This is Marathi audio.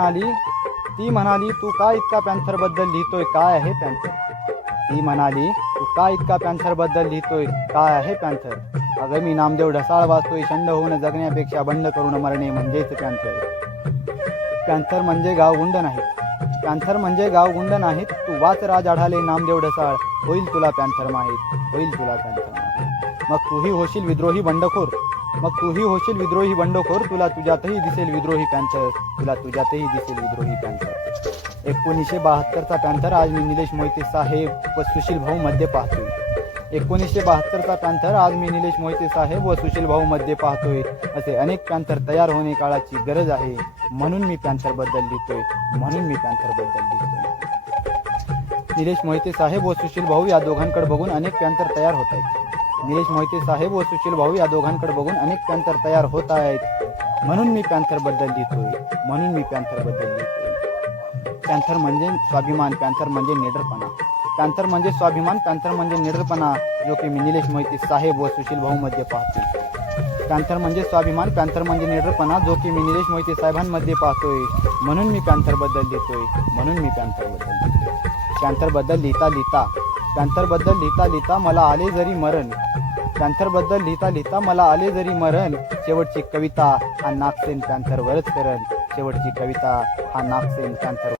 म्हणाली ती म्हणाली तू का इतका पॅन्थरबद्दल लिहितोय? काय आहे पॅन्थर? ती म्हणाली तू का इतका पॅन्थरबद्दल लिहितोय? काय आहे पॅन्थर? अगं मी नामदेव ढसाळ वाचतोय. शंड होऊन जगण्यापेक्षा बंड करून मरणे म्हणजेच पॅन्थर. पॅन्थर म्हणजे गाव गुंड नाहीत. पॅन्थर म्हणजे गाव गुंड नाहीत? तू वाच राज आढाले नामदेव ढसाळ. होईल तुला पॅन्थर माहीत. होईल तुला पॅन्थर माहीत. मग तूही होशील विद्रोही बंडखोर. मग तूही होशील विद्रोही बंडखोर तुला तुझ्यातही दिसेल विद्रोही पॅन्थर तुला तुझ्यातही दिसेल विद्रोही पॅन्थर. एकोणीसशे बहात्तरचा पॅन्थर आज मी निलेश मोहिते साहेब व सुशील भाऊ मध्ये पाहतोय. एकोणीसशे बहात्तरचा पॅन्थर आज मी निलेश मोहिते साहेब व सुशील भाऊ मध्ये पाहतोय. असे अनेक पॅन्थर तयार होणे काळाची गरज आहे म्हणून मी पॅन्थरबद्दल लिहितोय म्हणून मी पॅन्थरबद्दल लिहितोय. निलेश मोहिते साहेब व सुशील भाऊ या दोघांकडे बघून अनेक पॅन्थर तयार होत आहेत. निलेश मोहिते साहेब व सुशील भाऊ या दोघांकडे बघून अनेक पॅन्थर तयार होत आहेत. म्हणून मी पॅन्थरबद्दल लिहितोय. म्हणून मी पॅन्थरबद्दल लिहितोय. पॅन्थर म्हणजे स्वाभिमान पॅन्थर म्हणजे निडरपणा. पॅन्थर म्हणजे स्वाभिमान पॅन्थर म्हणजे निडरपणा जो की मी निलेश मोहिते साहेब व सुशील भाऊ मध्ये पाहतो पॅन्थर म्हणजे स्वाभिमान पॅन्थर म्हणजे निडरपणा जो की मी निलेश मोहिते साहेबांमध्ये पाहतोय. म्हणून मी पॅन्थरबद्दल लिहितोय. म्हणून मी पॅन्थरबद्दल लिहितोय. पॅन्थरबद्दल लिहिता लिहिता कॅन्सरबद्दल लिहिता लिहिता मला आले जरी मरण. कॅन्सरबद्दल लिहिता लिहिता मला आले जरी मरण. शेवटची कविता हा नागसेन पॅन्थरवरच करण. शेवटची कविता हा नागसेन पॅन्थर